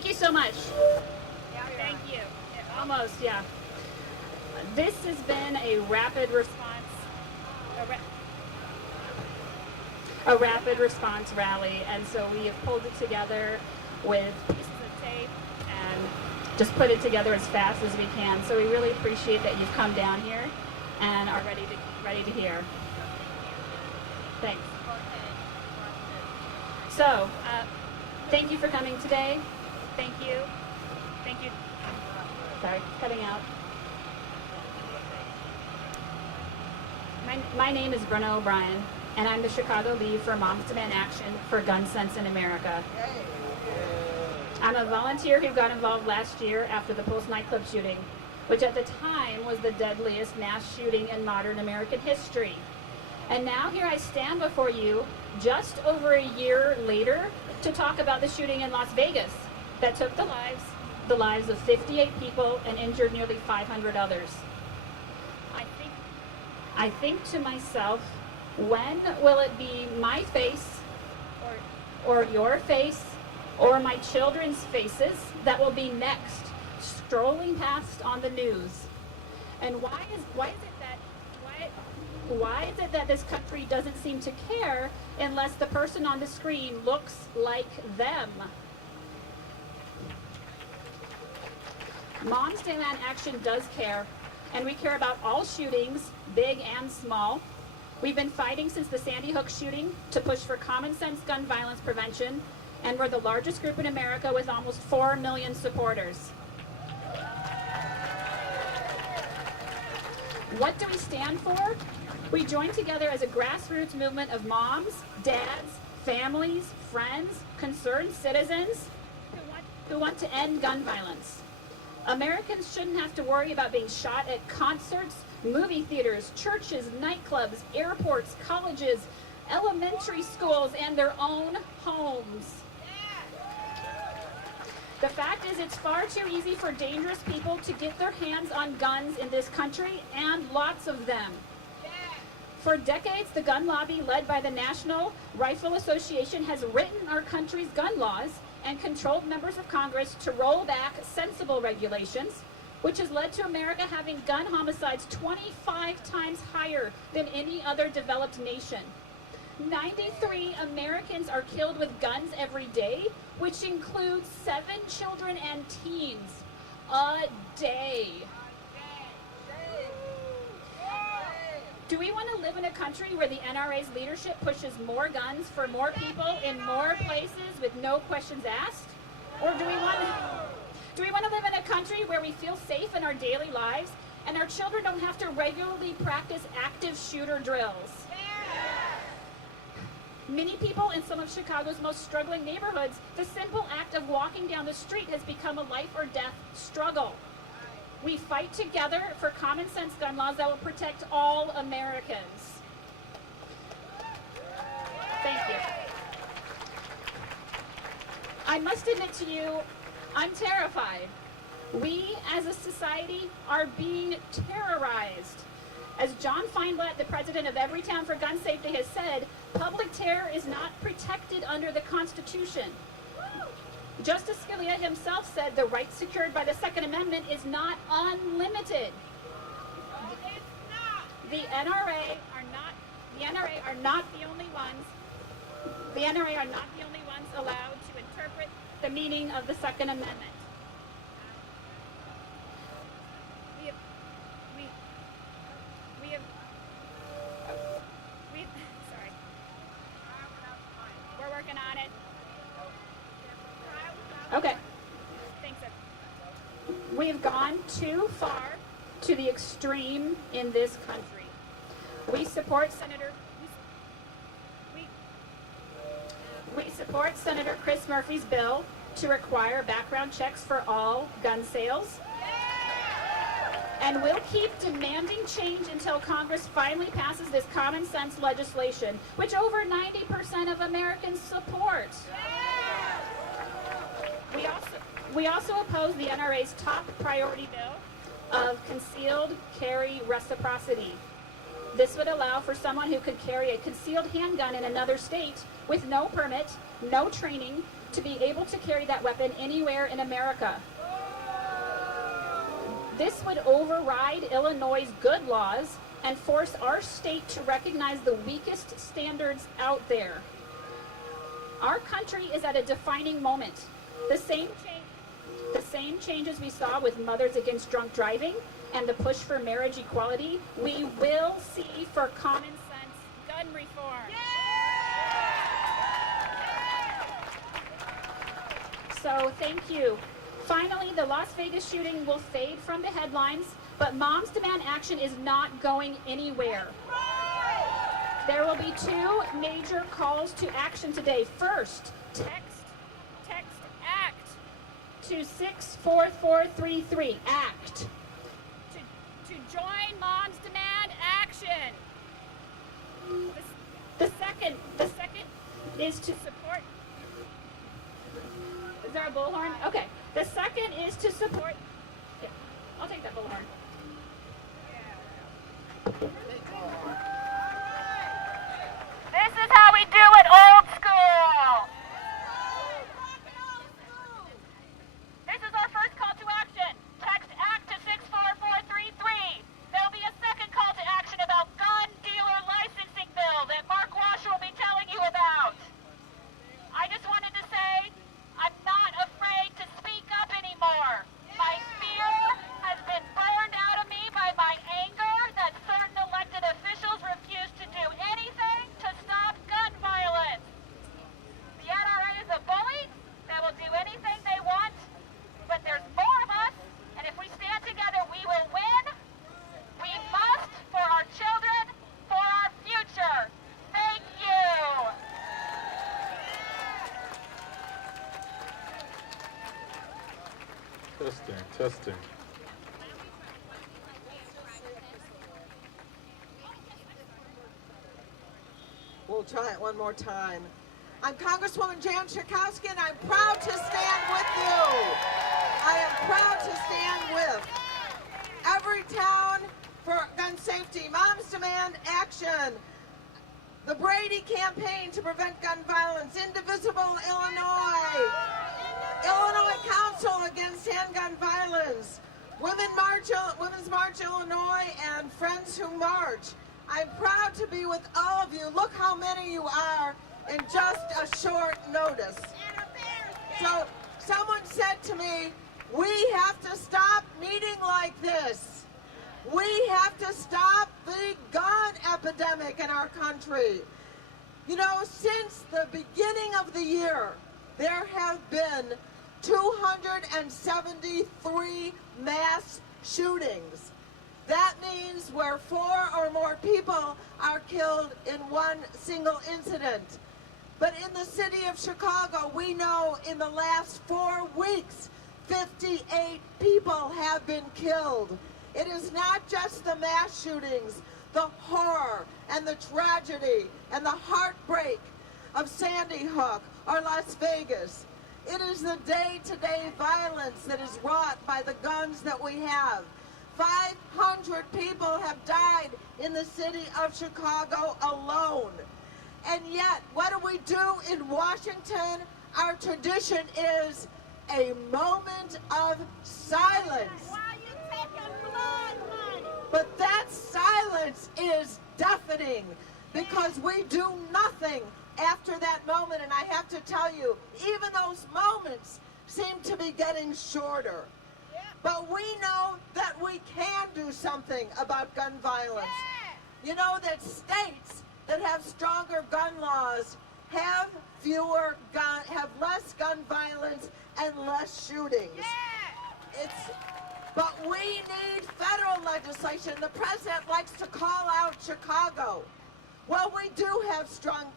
Thank you so much. Thank you. Almost, yeah. This has been a rapid response, a rapid response rally, and so we have pulled it together with pieces of tape and just put it together as fast as we can. So we really appreciate that you've come down here and are ready to hear. Thanks. So, thank you for coming today. Thank you. Thank you. Sorry, cutting out. My name is Brenna O'Brien, and I'm the Chicago lead for Moms Demand Action for Gun Sense in America. I'm a volunteer who got involved last year after the Pulse nightclub shooting, which at the time was the deadliest mass shooting in modern American history. And now here I stand before you just over a year later to talk about the shooting in Las Vegas that took the lives of 58 people and injured nearly 500 others. I think to myself, when will it be my face or your face or my children's faces that will be next, strolling past on the news? And why is it that this country doesn't seem to care unless the person on the screen looks like them? Moms Demand Action does care, and we care about all shootings, big and small. We've been fighting since the Sandy Hook shooting to push for common sense gun violence prevention, and we're the largest group in America with almost 4 million supporters. What do we stand for? We join together as a grassroots movement of moms, dads, families, friends, concerned citizens who want to end gun violence. Americans shouldn't have to worry about being shot at concerts, movie theaters, churches, nightclubs, airports, colleges, elementary schools, and their own homes. The fact is, it's far too easy for dangerous people to get their hands on guns in this country, and lots of them. For decades, the gun lobby, led by the National Rifle Association, has written our country's gun laws and controlled members of Congress to roll back sensible regulations, which has led to America having gun homicides 25 times higher than any other developed nation. 93 Americans are killed with guns every day, which includes 7 children and teens a day. Do we want to live in a country where the NRA's leadership pushes more guns for more people in more places with no questions asked? Or do we want to live in a country where we feel safe in our daily lives and our children don't have to regularly practice active shooter drills? Many people in some of Chicago's most struggling neighborhoods, the simple act of walking down the street has become a life or death struggle. We fight together for common sense gun laws that will protect all Americans. Thank you. I must admit to you, I'm terrified. We as a society are being terrorized. As John Feinblatt, the president of Everytown for Gun Safety, has said, public terror is not protected under the Constitution. Justice Scalia himself said the right secured by the Second Amendment is not unlimited. The NRA are not the only ones. The NRA are not the only ones allowed to interpret the meaning of the Second Amendment. Sorry. We're working on it. Okay. Thanks. We have gone too far to the extreme in this country. We support Senator Chris Murphy's bill to require background checks for all gun sales. And we'll keep demanding change until Congress finally passes this common sense legislation, which over 90% of Americans support. We also oppose the NRA's top priority bill of concealed carry reciprocity. This would allow for someone who could carry a concealed handgun in another state with no permit, no training, to be able to carry that weapon anywhere in America. This would override Illinois' good laws and force our state to recognize the weakest standards out there. Our country is at a defining moment. The same changes we saw with Mothers Against Drunk Driving and the push for marriage equality, we will see for common sense gun reform. So thank you. Finally, the Las Vegas shooting will fade from the headlines, but Moms Demand Action is not going anywhere. There will be two major calls to action today. First, text ACT to 64433, ACT, to join Moms Demand Action. The second is to support. Is there a bullhorn? Okay. The second is to support. Yeah, I'll take that bullhorn. This is how we do it old school. This is our first call to action. Text ACT to 64433. There'll be a second call to action about gun dealer licensing bill that Mark Washer will be telling you about. I just wanted to say, I'm not afraid to speak up anymore. My fear has been burned out of me by my anger that certain elected officials refuse to do anything to stop gun violence. The NRA is a bully that will do anything they want, but there's more of us, and if we stand together, we will win. We must for our children, for our future. Thank you. Testing. We'll try it one more time. I'm Congresswoman Jan Schakowsky, and I'm proud to stand with you. I am proud to stand with Every Town for Gun Safety, Moms Demand Action, the Brady Campaign to Prevent Gun Violence, Indivisible Illinois, Illinois Council Against Handgun Violence, Women's March Illinois, and Friends Who March. I'm proud to be with all of you. Look how many you are in just a short notice. So someone said to me, we have to stop meeting like this. We have to stop the gun epidemic in our country. You know, since the beginning of the year, there have been 273 mass shootings. That means where 4 or more people are killed in one single incident. But in the city of Chicago, we know in the last 4 weeks, 58 people have been killed. It is not just the mass shootings, the horror and the tragedy and the heartbreak of Sandy Hook or Las Vegas. It is the day-to-day violence that is wrought by the guns that we have. 500 people have died in the city of Chicago alone. And yet, what do we do in Washington? Our tradition is a moment of silence. Why are you taking blood money? But that silence is deafening because we do nothing after that moment. And I have to tell you, even those moments seem to be getting shorter. But we know that we can do something about gun violence. You know that states that have stronger gun laws have less gun violence and less shootings. But we need federal legislation. The president likes to call out Chicago. Well, we do have strong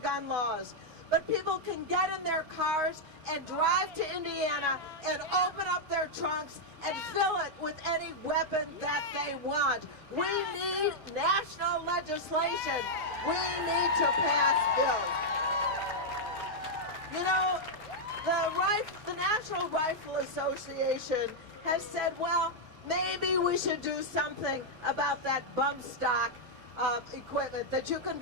gun laws, but people can get in their cars and drive to Indiana and open up their trunks and fill it with any weapon that they want. We need national legislation. We need to pass bills. You know, the National Rifle Association has said, well, maybe we should do something about that bump stock equipment that you can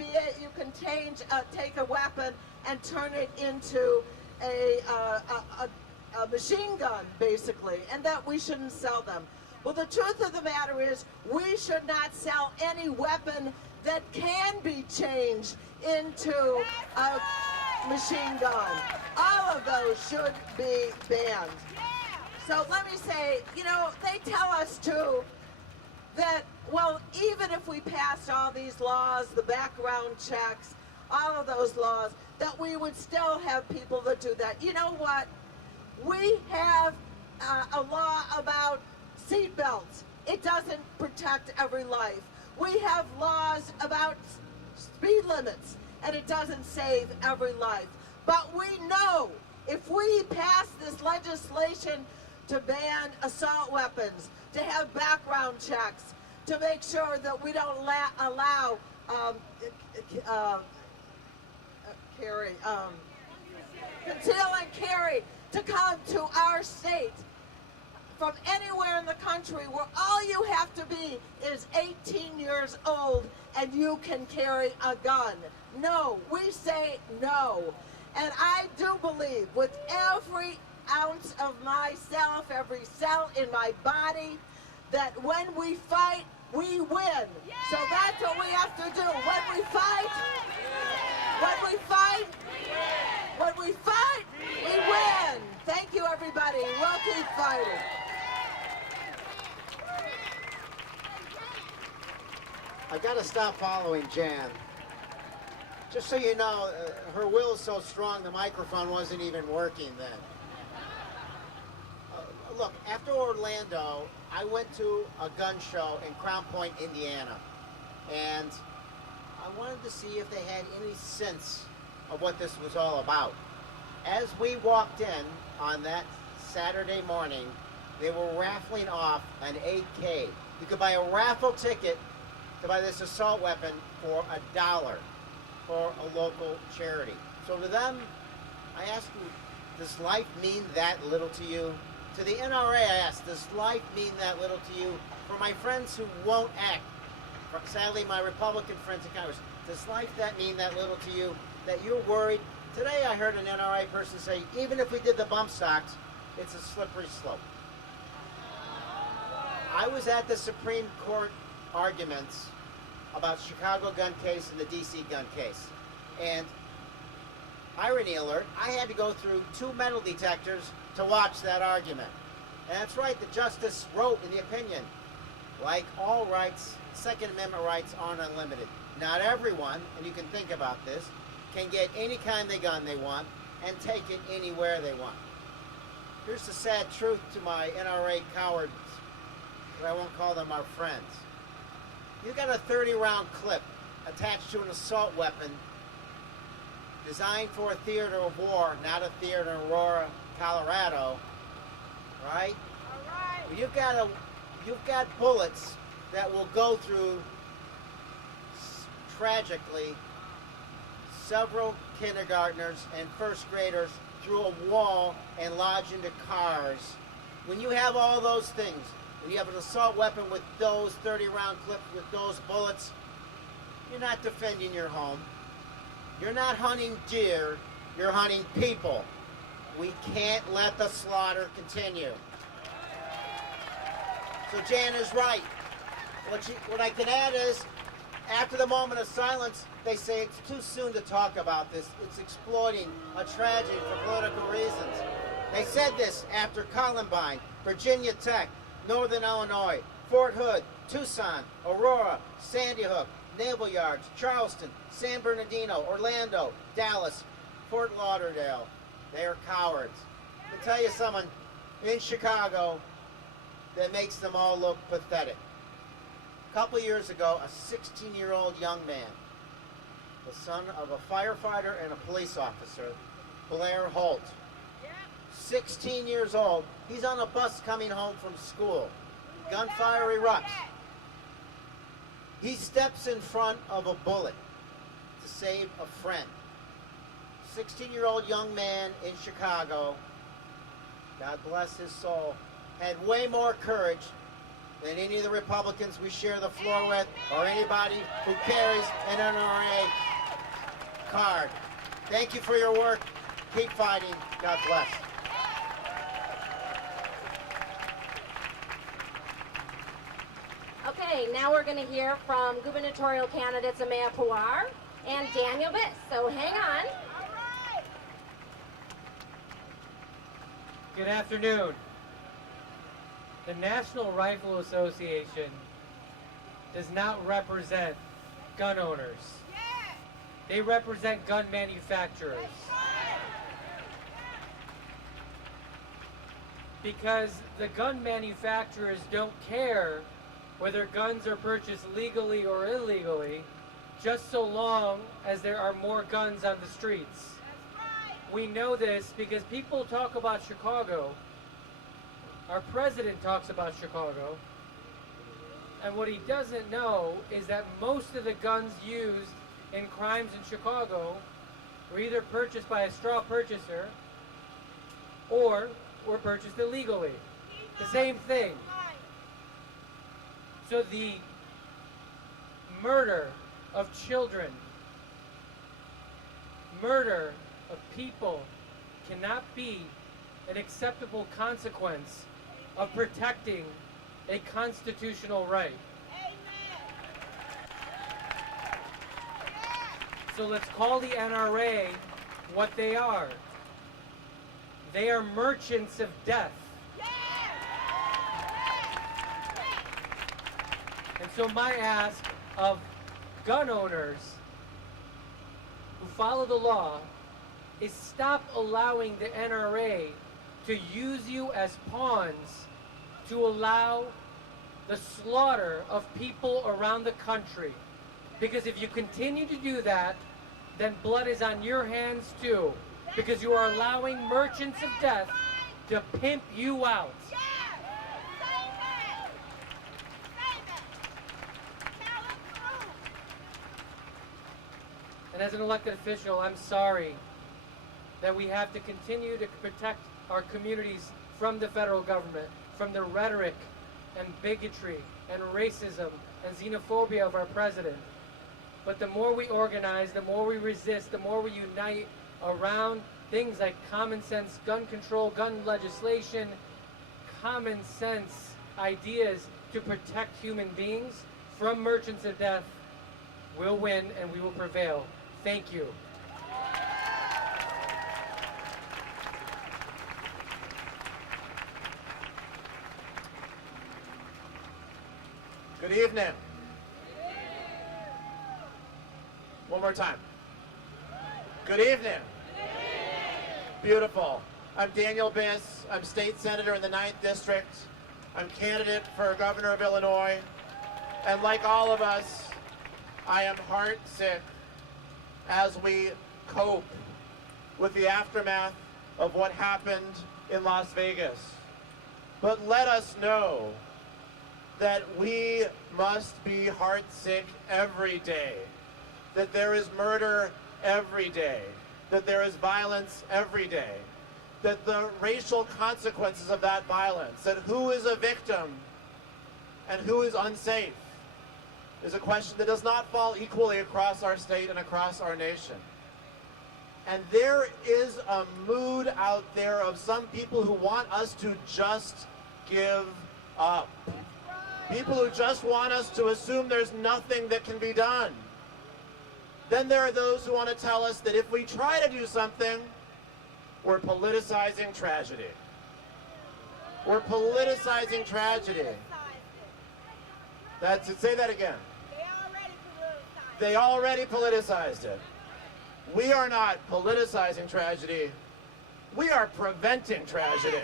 take a weapon and turn it into a machine gun, basically, and that we shouldn't sell them. Well, the truth of the matter is we should not sell any weapon that can be changed into a machine gun. All of those should be banned. So let me say, you know, they tell us too that, well, even if we passed all these laws, the background checks, all of those laws, that we would still have people that do that. You know what? We have a law about seat belts. It doesn't protect every life. We have laws about speed limits, and it doesn't save every life. But we know if we pass this legislation to ban assault weapons, to have background checks, to make sure that we don't allow conceal and carry to come to our state from anywhere in the country, where all you have to be is 18 years old and you can carry a gun. No, we say no. And I do believe with every ounce of myself, every cell in my body, that when we fight, we win. So that's what we have to do. When we fight, we win. Thank you, everybody. We'll keep fighting. I've got to stop following Jan. Just so you know, her will is so strong the microphone wasn't even working then. Look, after Orlando, I went to a gun show in Crown Point, Indiana, and I wanted to see if they had any sense of what this was all about. As we walked in on that Saturday morning, they were raffling off an AK. You could buy a raffle ticket to buy this assault weapon for $1 for a local charity. So to them, I asked them, does life mean that little to you? To the NRA, I asked, does life mean that little to you? For my friends who won't act, sadly my Republican friends in Congress, does life mean that little to you? That you're worried? Today I heard an NRA person say, even if we did the bump stocks, it's a slippery slope. I was at the Supreme Court arguments about Chicago gun case and the DC gun case. And irony alert, I had to go through 2 metal detectors to watch that argument. And that's right, the justice wrote in the opinion, like all rights, Second Amendment rights aren't unlimited. Not everyone, and you can think about this, can get any kind of gun they want and take it anywhere they want. Here's the sad truth to my NRA cowards, but I won't call them our friends. You got a 30-round clip attached to an assault weapon designed for a theater of war, not a theater in Aurora, Colorado, right? All right. Well, you've got bullets that will go through, tragically, several kindergartners and first graders through a wall and lodge into cars. When you have all those things, when you have an assault weapon with those 30-round clips, with those bullets, you're not defending your home. You're not hunting deer, you're hunting people. We can't let the slaughter continue. So Jan is right. What I can add is, after the moment of silence, they say it's too soon to talk about this. It's exploiting a tragedy for political reasons. They said this after Columbine, Virginia Tech, Northern Illinois, Fort Hood, Tucson, Aurora, Sandy Hook, Naval Yards, Charleston, San Bernardino, Orlando, Dallas, Fort Lauderdale. They are cowards. To tell you someone in Chicago that makes them all look pathetic. A couple years ago, a 16-year-old young man, the son of a firefighter and a police officer, Blair Holt, 16 years old, he's on a bus coming home from school. Gunfire erupts. He steps in front of a bullet to save a friend. 16-year-old young man in Chicago, God bless his soul, had way more courage than any of the Republicans we share the floor with, or anybody who carries an NRA card. Thank you for your work. Keep fighting. God bless. Okay, now we're going to hear from gubernatorial candidates Amaya Pawar and Daniel Biss. So hang on. Good afternoon. The National Rifle Association does not represent gun owners. They represent gun manufacturers. Because the gun manufacturers don't care whether guns are purchased legally or illegally, just so long as there are more guns on the streets. We know this because people talk about Chicago. Our president talks about Chicago. And what he doesn't know is that most of the guns used in crimes in Chicago were either purchased by a straw purchaser or were purchased illegally. The same thing. So the murder of children, murder of people cannot be an acceptable consequence of protecting a constitutional right. So let's call the NRA what they are. They are merchants of death. And so my ask of gun owners who follow the law is stop allowing the NRA to use you as pawns to allow the slaughter of people around the country. Because if you continue to do that, then blood is on your hands too. Because you are allowing merchants of death to pimp you out. And as an elected official, I'm sorry that we have to continue to protect our communities from the federal government, from the rhetoric and bigotry and racism and xenophobia of our president. But the more we organize, the more we resist, the more we unite around things like common sense gun control, gun legislation, common sense ideas to protect human beings from merchants of death, we'll win and we will prevail. Thank you. Good evening. One more time. Good evening. Beautiful. I'm Daniel Biss. I'm state senator in the 9th District. I'm candidate for governor of Illinois. And like all of us, I am heartsick as we cope with the aftermath of what happened in Las Vegas. But let us know that we must be heartsick every day, that there is murder every day, that there is violence every day, that the racial consequences of that violence, that who is a victim and who is unsafe, is a question that does not fall equally across our state and across our nation. And there is a mood out there of some people who want us to just give up. People who just want us to assume there's nothing that can be done. Then there are those who want to tell us that if we try to do something, we're politicizing tragedy. We're politicizing tragedy. That's it. Say that again. They already politicized it. We are not politicizing tragedy. We are preventing tragedy.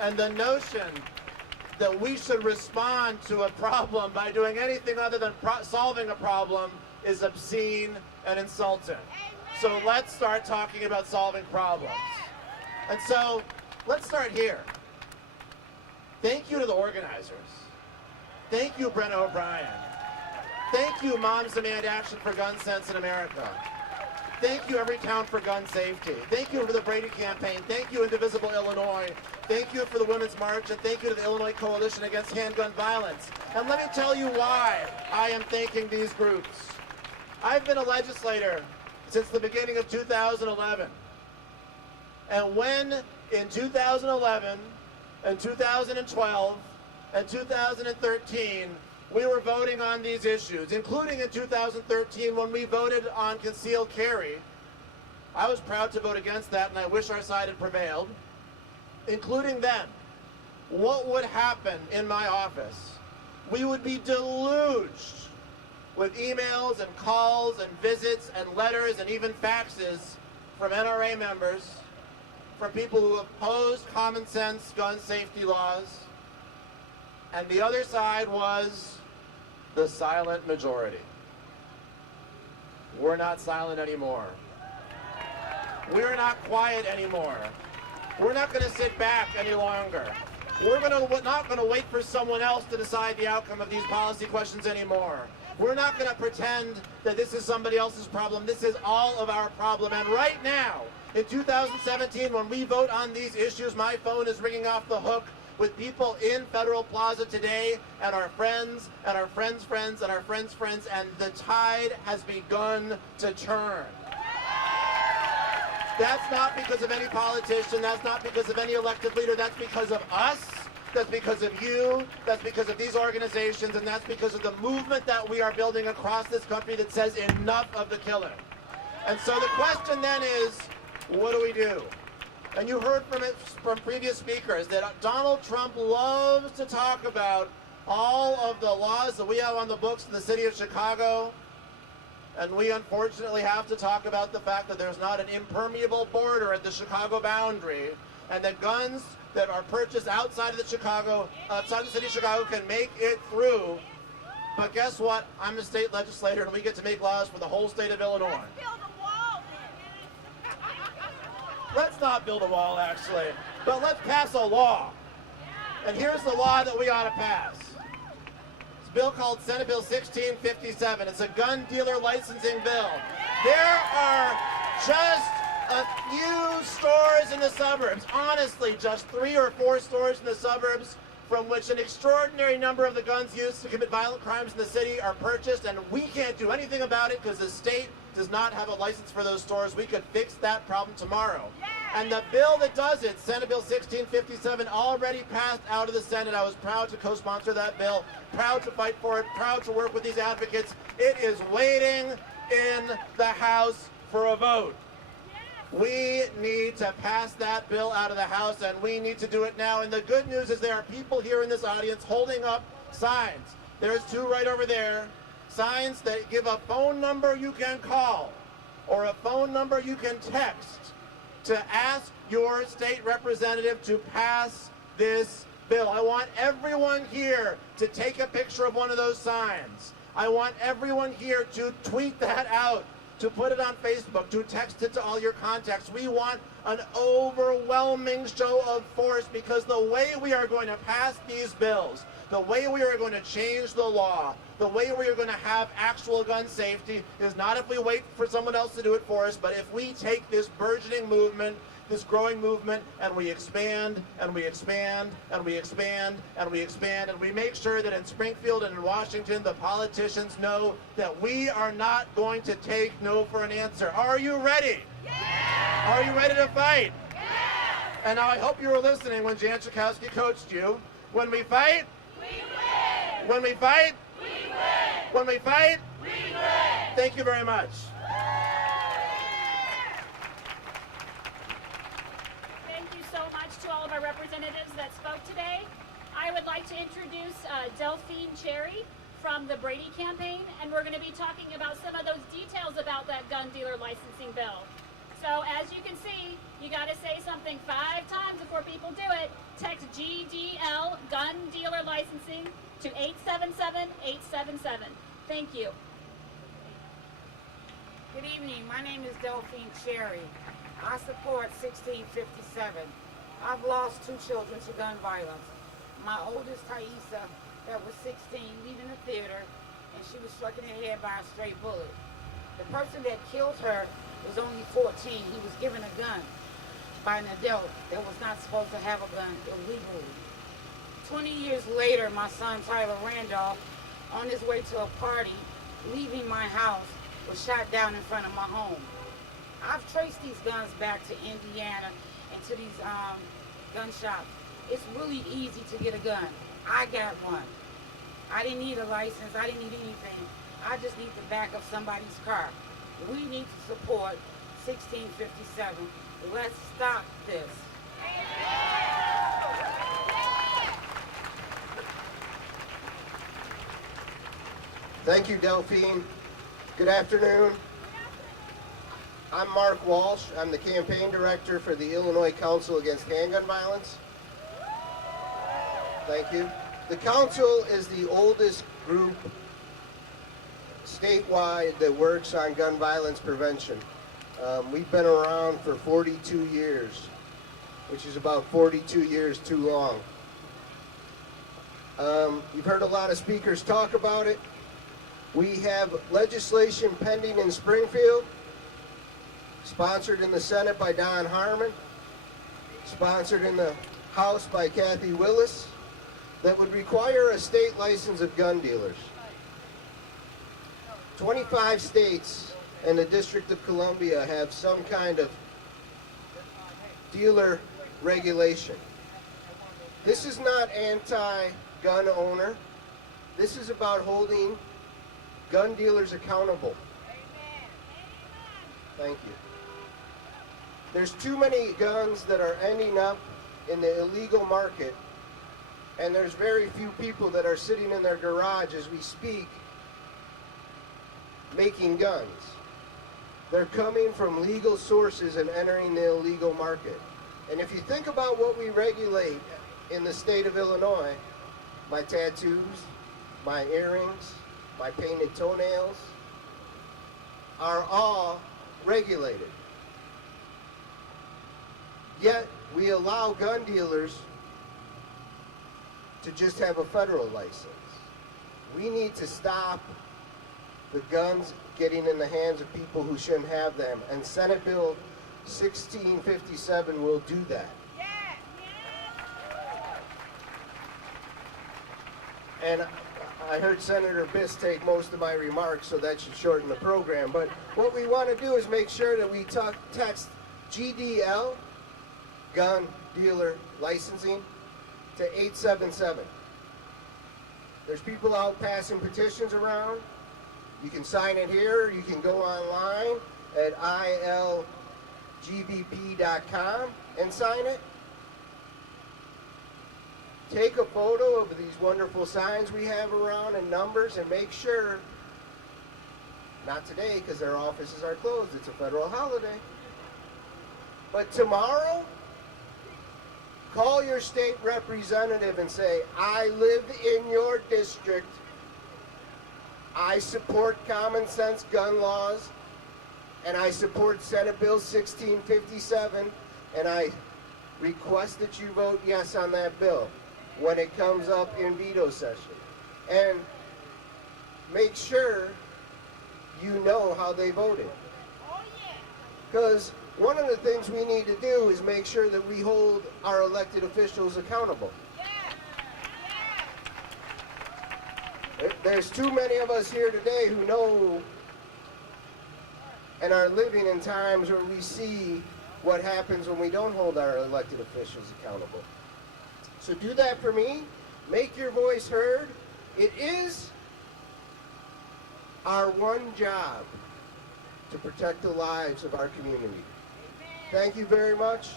And the notion that we should respond to a problem by doing anything other than solving a problem is obscene and insulting. So let's start talking about solving problems. And so let's start here. Thank you to the organizers. Thank you, Brent O'Brien. Thank you, Moms Demand Action for Gun Sense in America. Thank you, Every Town for Gun Safety. Thank you for the Brady Campaign. Thank you, Indivisible Illinois. Thank you for the Women's March, and thank you to the Illinois Coalition Against Handgun Violence. And let me tell you why I am thanking these groups. I've been a legislator since the beginning of 2011. And when in 2011 and 2012 and 2013 we were voting on these issues, including in 2013 when we voted on concealed carry, I was proud to vote against that, and I wish our side had prevailed. Including then, what would happen in my office? We would be deluged with emails and calls and visits and letters and even faxes from NRA members, from people who opposed common sense gun safety laws. And the other side was the silent majority. We're not silent anymore. We're not quiet anymore. We're not going to sit back any longer. We're not going to wait for someone else to decide the outcome of these policy questions anymore. We're not going to pretend that this is somebody else's problem. This is all of our problem. And right now, in 2017, when we vote on these issues, my phone is ringing off the hook with people in Federal Plaza today, and our friends, and our friends' friends, and our friends' friends, and the tide has begun to turn. That's not because of any politician, that's not because of any elected leader, that's because of us, that's because of you, that's because of these organizations, and that's because of the movement that we are building across this country that says enough of the killing. And so the question then is, what do we do? And you heard from previous speakers that Donald Trump loves to talk about all of the laws that we have on the books in the city of Chicago. And we unfortunately have to talk about the fact that there's not an impermeable border at the Chicago boundary, and that guns that are purchased outside of the city of Chicago can make it through. But guess what? I'm a state legislator, and we get to make laws for the whole state of Illinois. Let's not build a wall, actually, but let's pass a law. And here's the law that we ought to pass. It's a bill called Senate Bill 1657. It's a gun dealer licensing bill. There are just a few stores in the suburbs, honestly, just 3 or 4 stores in the suburbs from which an extraordinary number of the guns used to commit violent crimes in the city are purchased, and we can't do anything about it because the state does not have a license for those stores. We could fix that problem tomorrow. And the bill that does it, Senate Bill 1657, already passed out of the Senate. I was proud to co-sponsor that bill, proud to fight for it, proud to work with these advocates. It is waiting in the House for a vote. We need to pass that bill out of the House, and we need to do it now. And the good news is there are people here in this audience holding up signs. There's 2 right over there. Signs that give a phone number you can call or a phone number you can text to ask your state representative to pass this bill. I want everyone here to take a picture of one of those signs. I want everyone here to tweet that out, to put it on Facebook, to text it to all your contacts. We want an overwhelming show of force, because the way we are going to pass these bills, the way we are going to change the law, the way we are going to have actual gun safety is not if we wait for someone else to do it for us, but if we take this burgeoning movement, this growing movement, and we expand, and we expand, and we expand, and we expand, and we make sure that in Springfield and in Washington, the politicians know that we are not going to take no for an answer. Are you ready? Yes! Are you ready to fight? Yes! And now I hope you were listening when Jan Schakowsky coached you. When we fight, we win! When we fight, we win! When we fight, we win! Thank you very much. To all of our representatives that spoke today. I would like to introduce Delphine Cherry from the Brady campaign, and we're going to be talking about some of those details about that gun dealer licensing bill. So as you can see, you got to say something 5 times before people do it. Text GDL, gun dealer licensing, to 877-877. Thank you. Good evening. My name is Delphine Cherry. I support 1657. I've lost 2 children to gun violence. My oldest, Thaisa, that was 16, leaving the theater, and she was struck in the head by a stray bullet. The person that killed her was only 14. He was given a gun by an adult that was not supposed to have a gun illegally. 20 years later, my son, Tyler Randolph, on his way to a party, leaving my house, was shot down in front of my home. I've traced these guns back to Indiana and to these gun shops. It's really easy to get a gun. I got one. I didn't need a license. I didn't need anything. I just need the back of somebody's car. We need to support 1657. Let's stop this. Thank you, Delphine. Good afternoon. I'm Mark Walsh. I'm the campaign director for the Illinois Council Against Handgun Violence. Thank you. The council is the oldest group statewide that works on gun violence prevention. We've been around for 42 years, which is about 42 years too long. You've heard a lot of speakers talk about it. We have legislation pending in Springfield, sponsored in the Senate by Don Harmon, sponsored in the House by Kathy Willis, that would require a state license of gun dealers. 25 states and the District of Columbia have some kind of dealer regulation. This is not anti-gun owner. This is about holding gun dealers accountable. Thank you. There's too many guns that are ending up in the illegal market, and there's very few people that are sitting in their garage as we speak making guns. They're coming from legal sources and entering the illegal market. And if you think about what we regulate in the state of Illinois, my tattoos, my earrings, my painted toenails are all regulated. Yet we allow gun dealers to just have a federal license. We need to stop the guns getting in the hands of people who shouldn't have them, and Senate Bill 1657 will do that. And I heard Senator Biss take most of my remarks, so that should shorten the program. But what we want to do is make sure that we text GDL, gun dealer licensing, to 877. There's people out passing petitions around. You can sign it here. You can go online at ilgbp.com and sign it. Take a photo of these wonderful signs we have around and numbers, and make sure, not today because their offices are closed, it's a federal holiday, but tomorrow, call your state representative and say, I live in your district, I support common sense gun laws, and I support Senate Bill 1657, and I request that you vote yes on that bill when it comes up in veto session. And make sure you know how they voted. Because one of the things we need to do is make sure that we hold our elected officials accountable. There's too many of us here today who know and are living in times where we see what happens when we don't hold our elected officials accountable. So do that for me. Make your voice heard. It is our one job to protect the lives of our community. Thank you very much.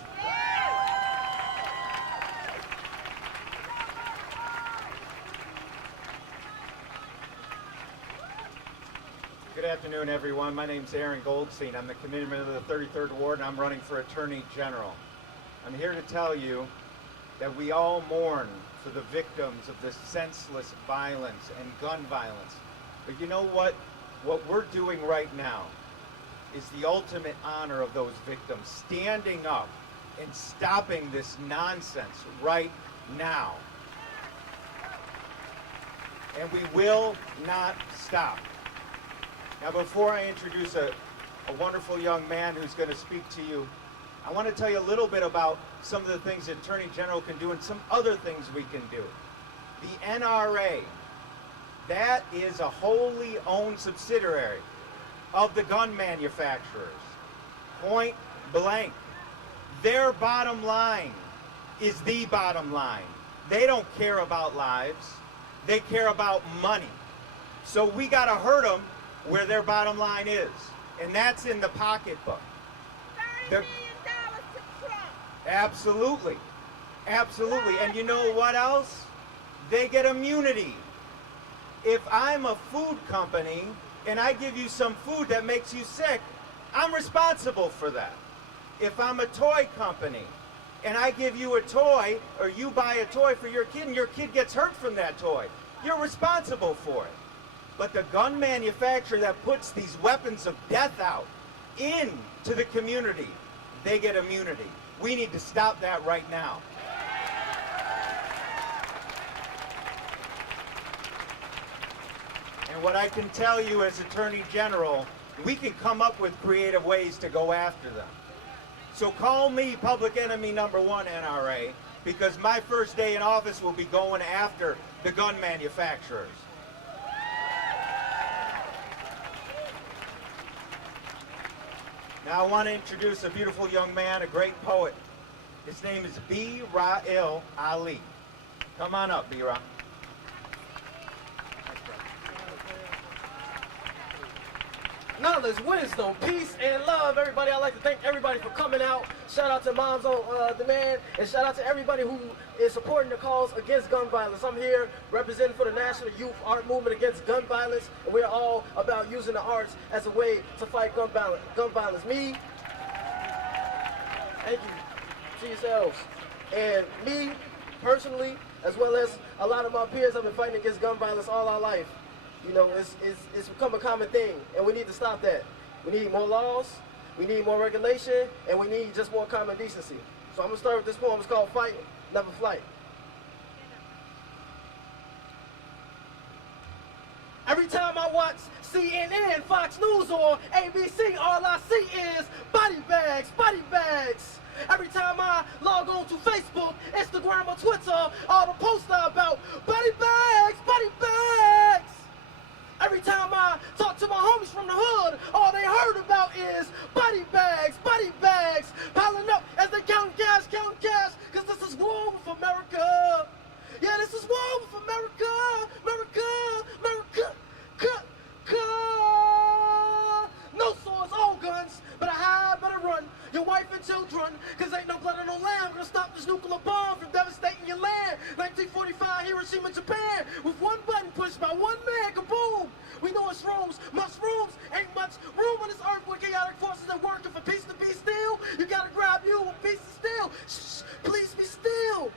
Good afternoon, everyone. My name's Aaron Goldstein. I'm the commitment of the 33rd Ward, and I'm running for Attorney General. I'm here to tell you that we all mourn for the victims of this senseless violence and gun violence. But you know what? What we're doing right now is the ultimate honor of those victims, standing up and stopping this nonsense right now. And we will not stop. Now, before I introduce a wonderful young man who's going to speak to you, I want to tell you a little bit about some of the things the Attorney General can do and some other things we can do. The NRA, that is a wholly owned subsidiary of the gun manufacturers. point blank. Their bottom line is the bottom line. They don't care about lives. They care about money. So we got to hurt them where their bottom line is, and that's in the pocketbook. $30 million to Trump. Absolutely. Absolutely. And you know what else? They get immunity. If I'm a food company and I give you some food that makes you sick, I'm responsible for that. If I'm a toy company and I give you a toy, or you buy a toy for your kid and your kid gets hurt from that toy, you're responsible for it. But the gun manufacturer that puts these weapons of death out into the community, they get immunity. We need to stop that right now. And what I can tell you as Attorney General, we can come up with creative ways to go after them. So call me public enemy number one, NRA, because my first day in office will be going after the gun manufacturers. Now I want to introduce a beautiful young man, a great poet. His name is B-Ra-Il Ali. Come on up, B-Ra. Knowledge, wisdom, peace, and love, everybody. I'd like to thank everybody for coming out. Shout out to Moms on Demand, and shout out to everybody who is supporting the cause against gun violence. I'm here representing for the National Youth Art Movement Against Gun Violence, and we're all about using the arts as a way to fight gun violence. Me, thank you to yourselves. And me, personally, as well as a lot of my peers, have been fighting against gun violence all our life. You know, it's become a common thing, and we need to stop that. We need more laws, we need more regulation, and we need just more common decency. So I'm going to start with this poem. It's called Fight, Never Flight. Every time I watch CNN, Fox News, or ABC, all I see is body bags, body bags. Every time I log on to Facebook, Instagram, or Twitter, all the posts are about body bags, body bags. Every time I talk to my homies from the hood, all they heard about is body bags, piling up as they count cash, cause this is war with America. Yeah, this is war with America, America. No swords, all guns, but I hide, better run. Your wife and children, cause ain't no blood on no land. Gonna stop this nuclear bomb from devastating your land. 1945, Hiroshima, Japan, with one button pushed by one man, kaboom. We know it's rooms, mushrooms, ain't much room on this earth where chaotic forces are working for peace to be still. You gotta grab you a piece of steel. Shh, please be still.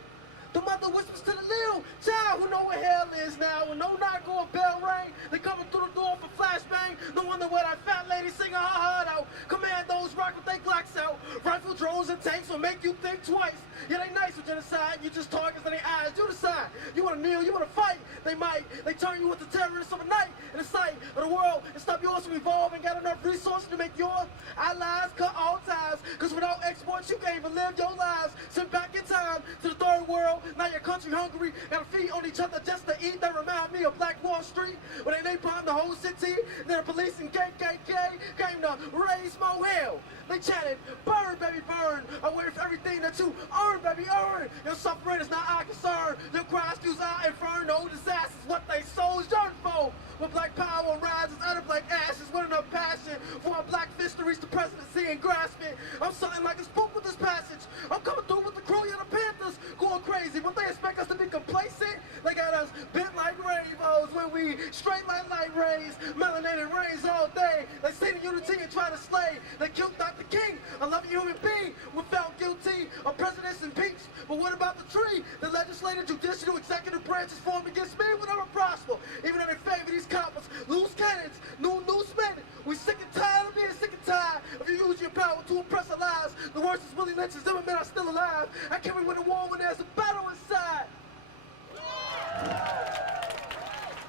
The mother whispers to the little child who know what hell is now. When no knock or bell ring, they coming through the door for flashbang. No wonder where that fat lady singing her heart out. Commandos rock with they Glocks out. Rifle drones and tanks will make you think twice. Yeah, they nice with genocide. You just targets in their eyes. You decide. You want to kneel, you want to fight. They might. They turn you into terrorists overnight. In the sight of the world and stop yours from evolving. Got enough resources to make your allies cut all ties. Cause without exports, you can't even live your lives. Send back in time to the third world. Now your country hungry, gotta feed on each other just to eat. That remind me of Black Wall Street, when they napalmed the whole city. Then the police and KKK came to raise more hell. They chanted, burn, baby, burn. I'm waiting for everything that you earn, baby, earn. Your suffering is not our concern. Your cries use our inferno disasters, what they souls yearn for. When black power rises out of black ashes, with enough passion for our black fist to reach the presidency and grasp it. I'm something like a spook with this passage. I'm coming through with the crew, yeah, the Panthers going crazy. But they expect us to be complacent. They got us bent like rainbows when we straight like light rays. Melanated rays all day. They see the unity and try to slay. They killed Dr. King, a loving human being. We're found guilty of presidents impeached. But what about the tree? The legislative, judicial, executive branches formed against me will never prosper. Even though they favor these coppers, loose cannons, new men. We sick and tired of being sick and tired. If you use your power to oppress our lives, the worst is Willie Lynch's men are still alive. I can't win a war when there's a battle inside.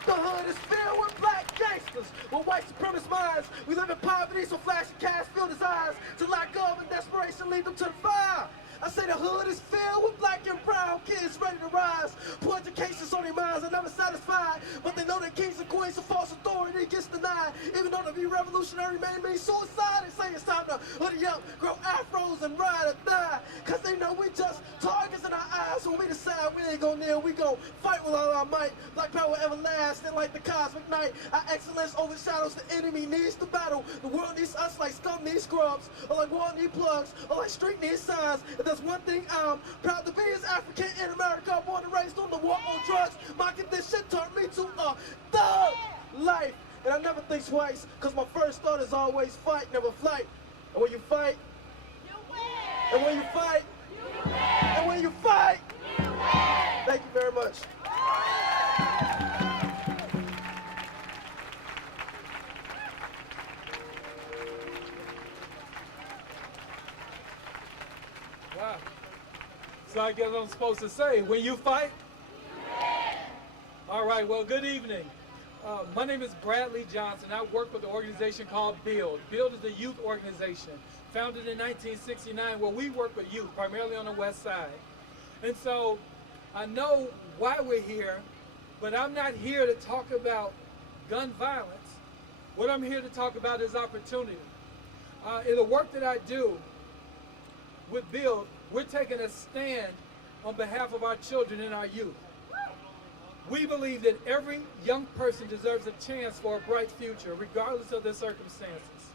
The hood is filled with black gangsters, with white supremacist minds. We live in poverty, so flashing cash fill his eyes. To lack of and desperation lead them to the fire. I say the hood is filled with black and brown young kids ready to rise. Put educations on their minds are never satisfied, but they know that kings and queens of false authority gets denied. Even though to be revolutionary may mean suicide, they say it's time to hoodie up, grow afros and ride or die. Cause they know we just targets in our eyes. When we decide we ain't gonna kneel, we gon' fight with all our might. Black power everlasting like the cosmic night. Our excellence overshadows the enemy needs to battle. The world needs us like scum needs scrubs, or like wall need plugs, or like street needs signs. If there's one thing I'm proud to be is African in America, born and raised on the war on drugs. My condition turned me to a thug life. And I never think twice, cause my first thought is always fight, never flight. And when you fight, you win. And when you fight, you win. And when you fight, you win. Thank you very much. Wow. So I guess I'm supposed to say, when you fight? All right, well, good evening. My name is Bradley Johnson. I work with an organization called BUILD. BUILD is a youth organization founded in 1969 where we work with youth, primarily on the west side. And so I know why we're here, but I'm not here to talk about gun violence. What I'm here to talk about is opportunity. In the work that I do with BUILD, we're taking a stand on behalf of our children and our youth. We believe that every young person deserves a chance for a bright future, regardless of their circumstances.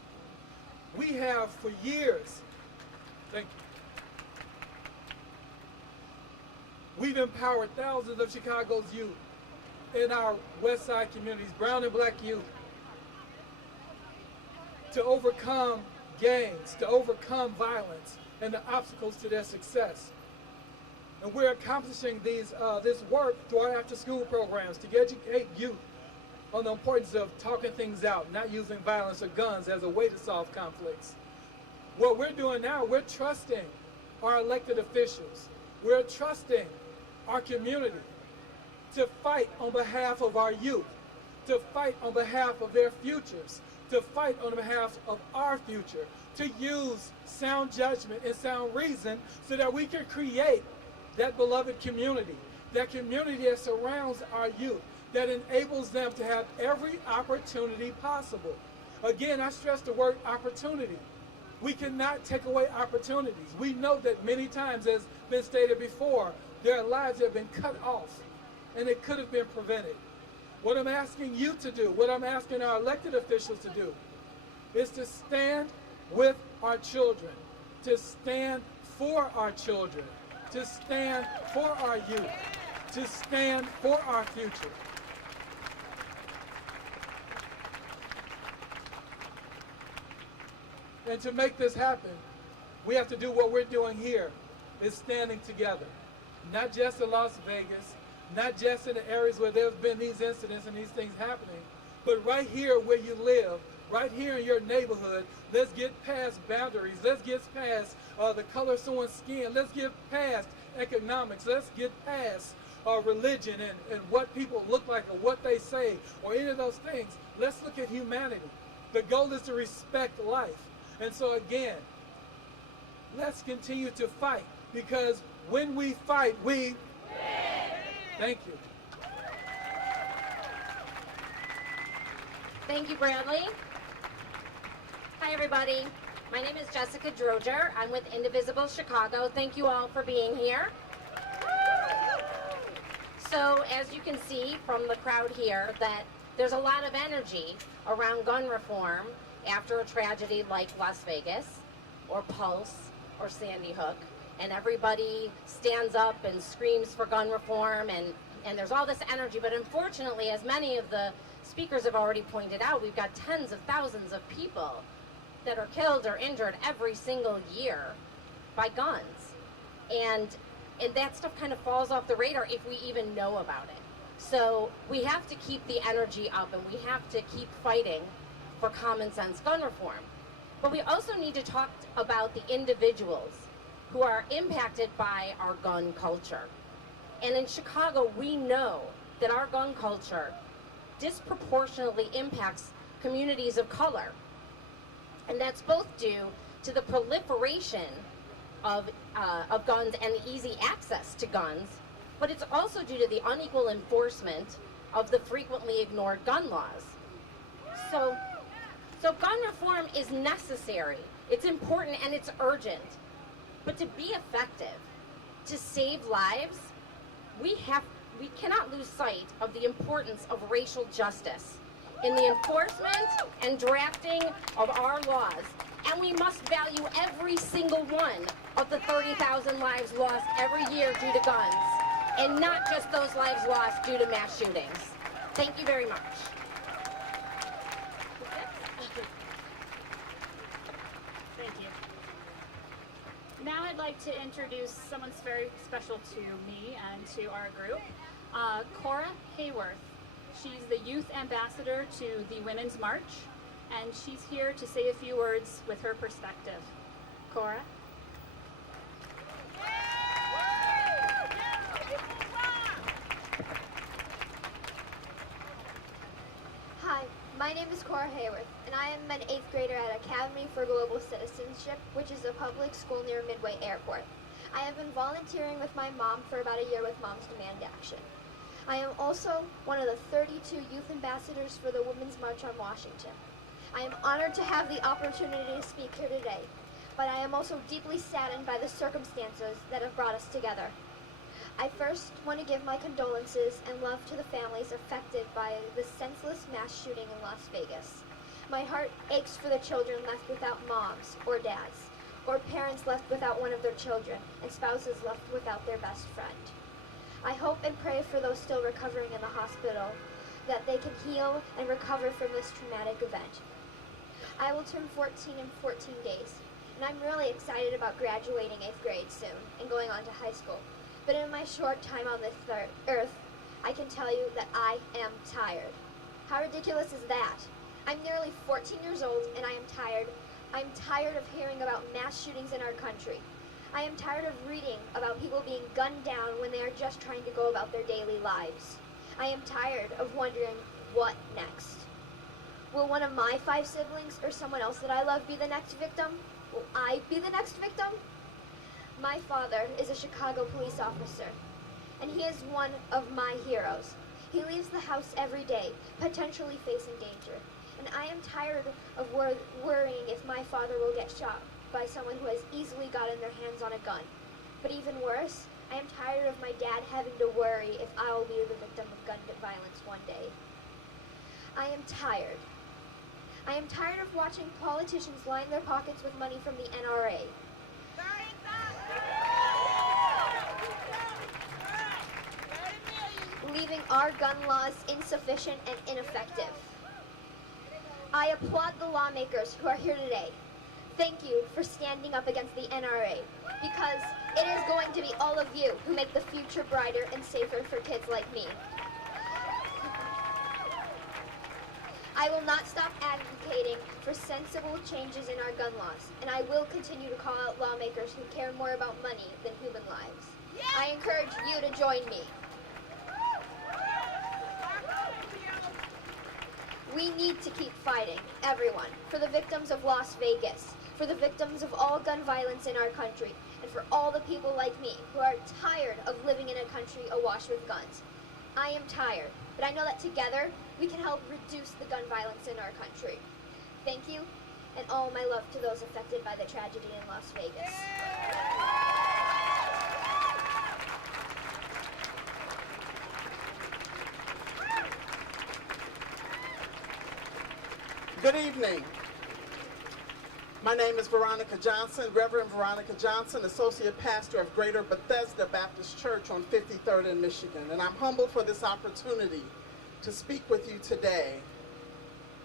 We have for years, thank you, we've empowered thousands of Chicago's youth in our West Side communities, brown and black youth, to overcome gangs, to overcome violence, and the obstacles to their success. And we're accomplishing this work through our after-school programs to educate youth on the importance of talking things out, not using violence or guns as a way to solve conflicts. What we're doing now, we're trusting our elected officials. We're trusting our community to fight on behalf of our youth, to fight on behalf of their futures, to fight on behalf of our future, to use sound judgment and sound reason so that we can create that beloved community, that community that surrounds our youth, that enables them to have every opportunity possible. Again, I stress the word opportunity. We cannot take away opportunities. We know that many times, as been stated before, their lives have been cut off, and it could have been prevented. What I'm asking you to do, what I'm asking our elected officials to do, is to stand with our children, to stand for our children, to stand for our youth, to stand for our future. And to make this happen, we have to do what we're doing here, is standing together. Not just in Las Vegas, not just in the areas where there's been these incidents and these things happening, but right here where you live, right here in your neighborhood. Let's get past boundaries. Let's get past the color of someone's skin. Let's get past economics. Let's get past religion and what people look like or what they say or any of those things. Let's look at humanity. The goal is to respect life. And so again, let's continue to fight, because when we fight, we win. Thank you. Thank you, Bradley. Hi, everybody. My name is Jessica Droger. I'm with Indivisible Chicago. Thank you all for being here. So, as you can see from the crowd here, that there's a lot of energy around gun reform after a tragedy like Las Vegas, or Pulse, or Sandy Hook. And everybody stands up and screams for gun reform, and there's all this energy. But unfortunately, as many of the speakers have already pointed out, we've got tens of thousands of people that are killed or injured every single year by guns. And that stuff kind of falls off the radar if we even know about it. So we have to keep the energy up, and we have to keep fighting for common sense gun reform. But we also need to talk about the individuals who are impacted by our gun culture. And in Chicago, we know that our gun culture disproportionately impacts communities of color. And that's both due to the proliferation of guns and the easy access to guns, but it's also due to the unequal enforcement of the frequently ignored gun laws. So gun reform is necessary, it's important, and it's urgent. But to be effective, to save lives, we cannot lose sight of the importance of racial justice in the enforcement and drafting of our laws. And we must value every single one of the 30,000 lives lost every year due to guns, and not just those lives lost due to mass shootings. Thank you very much. Thank you. Now I'd like to introduce someone very special to me and to our group, Cora Hayworth. She's the youth ambassador to the Women's March, and she's here to say a few words with her perspective. Cora? Hi, my name is Cora Hayworth, and I am an 8th grader at Academy for Global Citizenship, which is a public school near Midway Airport. I have been volunteering with my mom for about a year with Moms Demand Action. I am also one of the 32 youth ambassadors for the Women's March on Washington. I am honored to have the opportunity to speak here today, but I am also deeply saddened by the circumstances that have brought us together. I first want to give my condolences and love to the families affected by the senseless mass shooting in Las Vegas. My heart aches for the children left without moms or dads, or parents left without one of their children, and spouses left without their best friend. I hope and pray for those still recovering in the hospital that they can heal and recover from this traumatic event. I will turn 14 in 14 days, and I'm really excited about graduating 8th grade soon and going on to high school. But in my short time on this earth, I can tell you that I am tired. How ridiculous is that? I'm nearly 14 years old and I am tired. I'm tired of hearing about mass shootings in our country. I am tired of reading about people being gunned down when they are just trying to go about their daily lives. I am tired of wondering what next. Will one of my 5 siblings or someone else that I love be the next victim? Will I be the next victim? My father is a Chicago police officer, and he is one of my heroes. He leaves the house every day, potentially facing danger, and I am tired of worrying if my father will get shot by someone who has easily gotten their hands on a gun. But even worse, I am tired of my dad having to worry if I will be the victim of gun violence one day. I am tired. I am tired of watching politicians line their pockets with money from the NRA. Leaving our gun laws insufficient and ineffective. I applaud the lawmakers who are here today. Thank you for standing up against the NRA, because it is going to be all of you who make the future brighter and safer for kids like me. I will not stop advocating for sensible changes in our gun laws, and I will continue to call out lawmakers who care more about money than human lives. I encourage you to join me. We need to keep fighting, everyone, for the victims of Las Vegas, for the victims of all gun violence in our country, and for all the people like me who are tired of living in a country awash with guns. I am tired, but I know that together we can help reduce the gun violence in our country. Thank you, and all my love to those affected by the tragedy in Las Vegas. Good evening. My name is Veronica Johnson, Reverend Veronica Johnson, Associate Pastor of Greater Bethesda Baptist Church on 53rd in Michigan, and I'm humbled for this opportunity to speak with you today.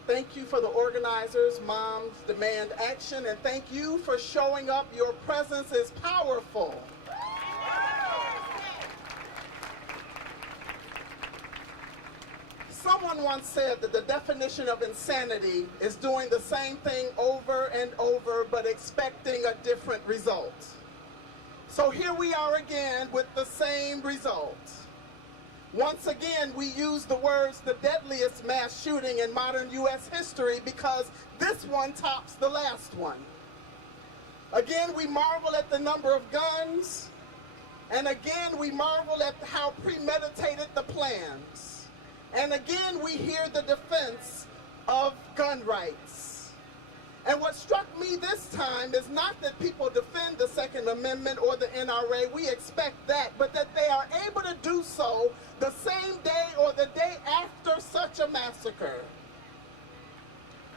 Thank you for the organizers, Moms Demand Action, and thank you for showing up. Your presence is powerful. Someone once said that the definition of insanity is doing the same thing over and over but expecting a different result. So here we are again with the same result. Once again, we use the words the deadliest mass shooting in modern U.S. history because this one tops the last one. Again, we marvel at the number of guns. And again, we marvel at how premeditated the plans. And again, we hear the defense of gun rights. And what struck me this time is not that people defend the Second Amendment or the NRA, we expect that, but that they are able to do so the same day or the day after such a massacre.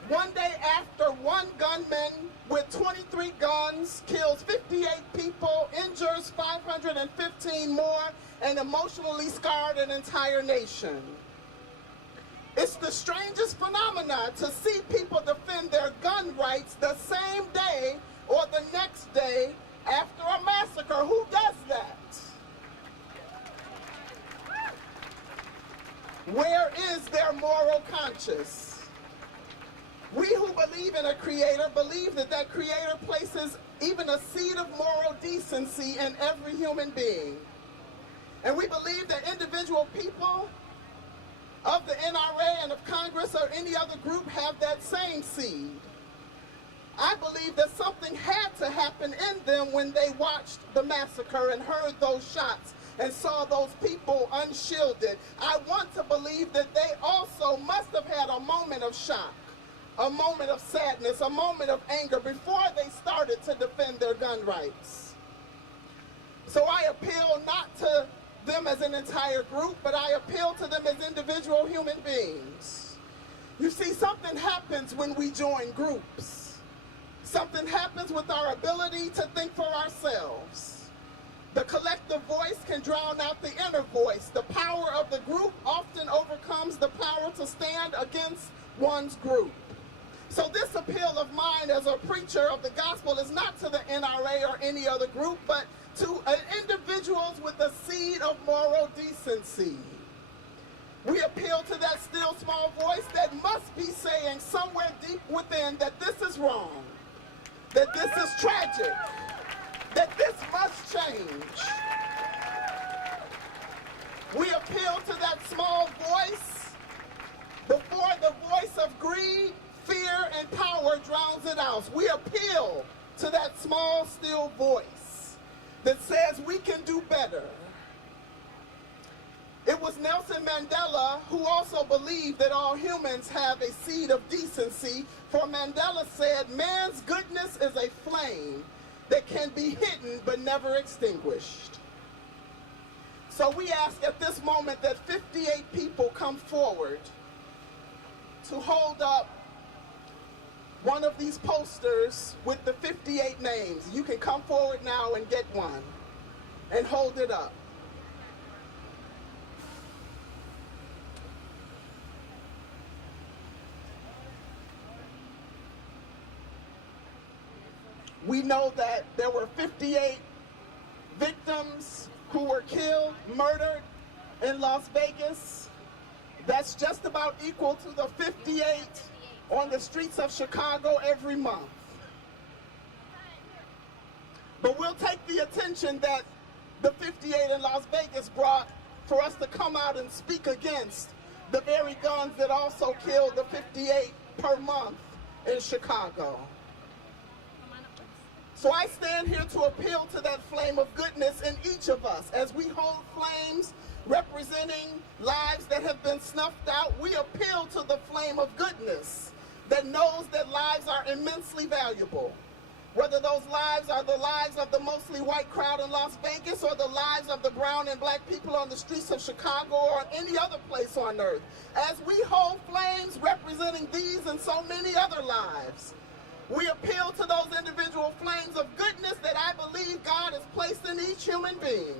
One day after one gunman with 23 guns kills 58 people, injures 515 more, and emotionally scarred an entire nation. It's the strangest phenomenon to see people defend their gun rights the same day or the next day after a massacre. Who does that? Where is their moral conscience? We who believe in a creator believe that that creator places even a seed of moral decency in every human being. And we believe that individual people of the NRA and of Congress or any other group have that same seed. I believe that something had to happen in them when they watched the massacre and heard those shots and saw those people unshielded. I want to believe that they also must have had a moment of shock, a moment of sadness, a moment of anger before they started to defend their gun rights. So I appeal not to them as an entire group, but I appeal to them as individual human beings. You see, something happens when we join groups. Something happens with our ability to think for ourselves. The collective voice can drown out the inner voice. The power of the group often overcomes the power to stand against one's group. So this appeal of mine as a preacher of the gospel is not to the NRA or any other group, but to individuals with a seed of moral decency. We appeal to that still small voice that must be saying somewhere deep within that this is wrong, that this is tragic, that this must change. We appeal to that small voice before the voice of greed, fear, and power drowns it out. We appeal to that small, still voice that says we can do better. It was Nelson Mandela who also believed that all humans have a seed of decency, for Mandela said, man's goodness is a flame that can be hidden but never extinguished. So we ask at this moment that 58 people come forward to hold up one of these posters with the 58 names. You can come forward now and get one and hold it up. We know that there were 58 victims who were killed, murdered in Las Vegas. That's just about equal to the 58 on the streets of Chicago every month. But we'll take the attention that the 58 in Las Vegas brought for us to come out and speak against the very guns that also killed the 58 per month in Chicago. So I stand here to appeal to that flame of goodness in each of us. As we hold flames representing lives that have been snuffed out, we appeal to the flame of goodness that knows that lives are immensely valuable. Whether those lives are the lives of the mostly white crowd in Las Vegas or the lives of the brown and black people on the streets of Chicago or any other place on earth. As we hold flames representing these and so many other lives, we appeal to those individual flames of goodness that I believe God has placed in each human being.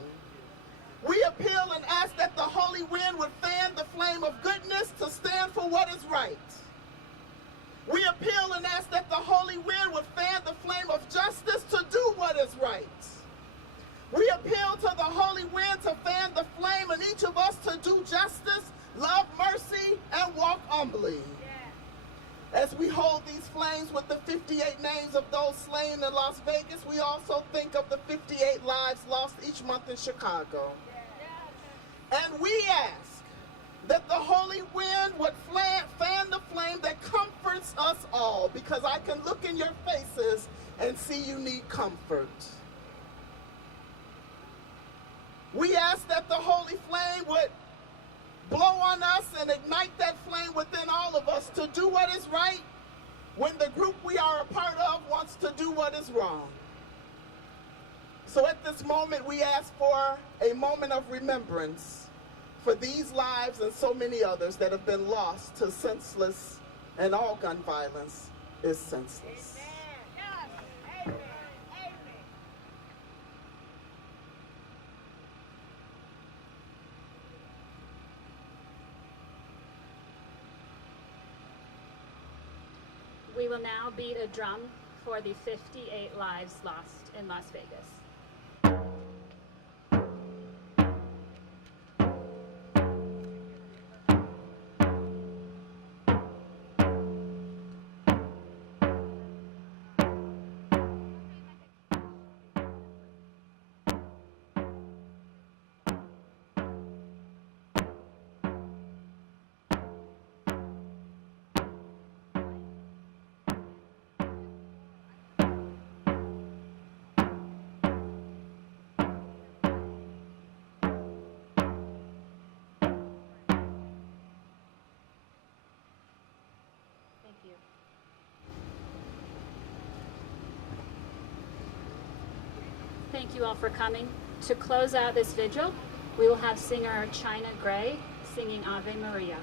We appeal and ask that the holy wind would fan the flame of goodness to stand for what is right. We appeal and ask that the holy wind would fan the flame of justice to do what is right. We appeal to the holy wind to fan the flame in each of us to do justice, love mercy, and walk humbly. As we hold these flames with the 58 names of those slain in Las Vegas, we also think of the 58 lives lost each month in Chicago. And we ask that the holy wind would fan the flame that comforts us all, because I can look in your faces and see you need comfort. We ask that the holy flame would blow on us and ignite that flame within all of us to do what is right when the group we are a part of wants to do what is wrong. So at this moment, we ask for a moment of remembrance for these lives and so many others that have been lost to senseless, and all gun violence is senseless. We will now beat a drum for the 58 lives lost in Las Vegas. Thank you all for coming. To close out this vigil, we will have singer China Gray singing Ave Maria.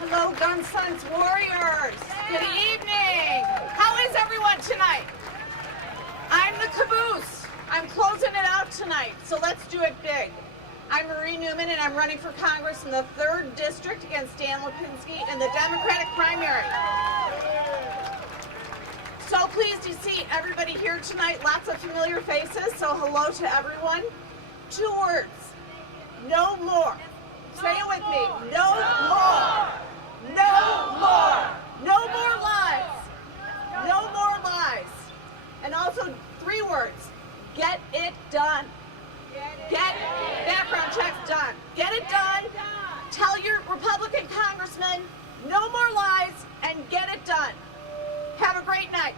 Hello, Gun Sons Warriors. Good evening. How is everyone tonight? I'm the caboose. I'm closing it out tonight, so let's do it big. I'm Marie Newman, and I'm running for Congress in the 3rd District against Dan Lipinski in the Democratic primary. So pleased to see everybody here tonight. Lots of familiar faces, so hello to everyone. 2 words. No more. Say it with me. No more. No more. No more lies. No more lies. And also 3 words. Get it done. Get background checks done. Get it done. Tell your Republican congressman no more lies and get it done. Have a great night.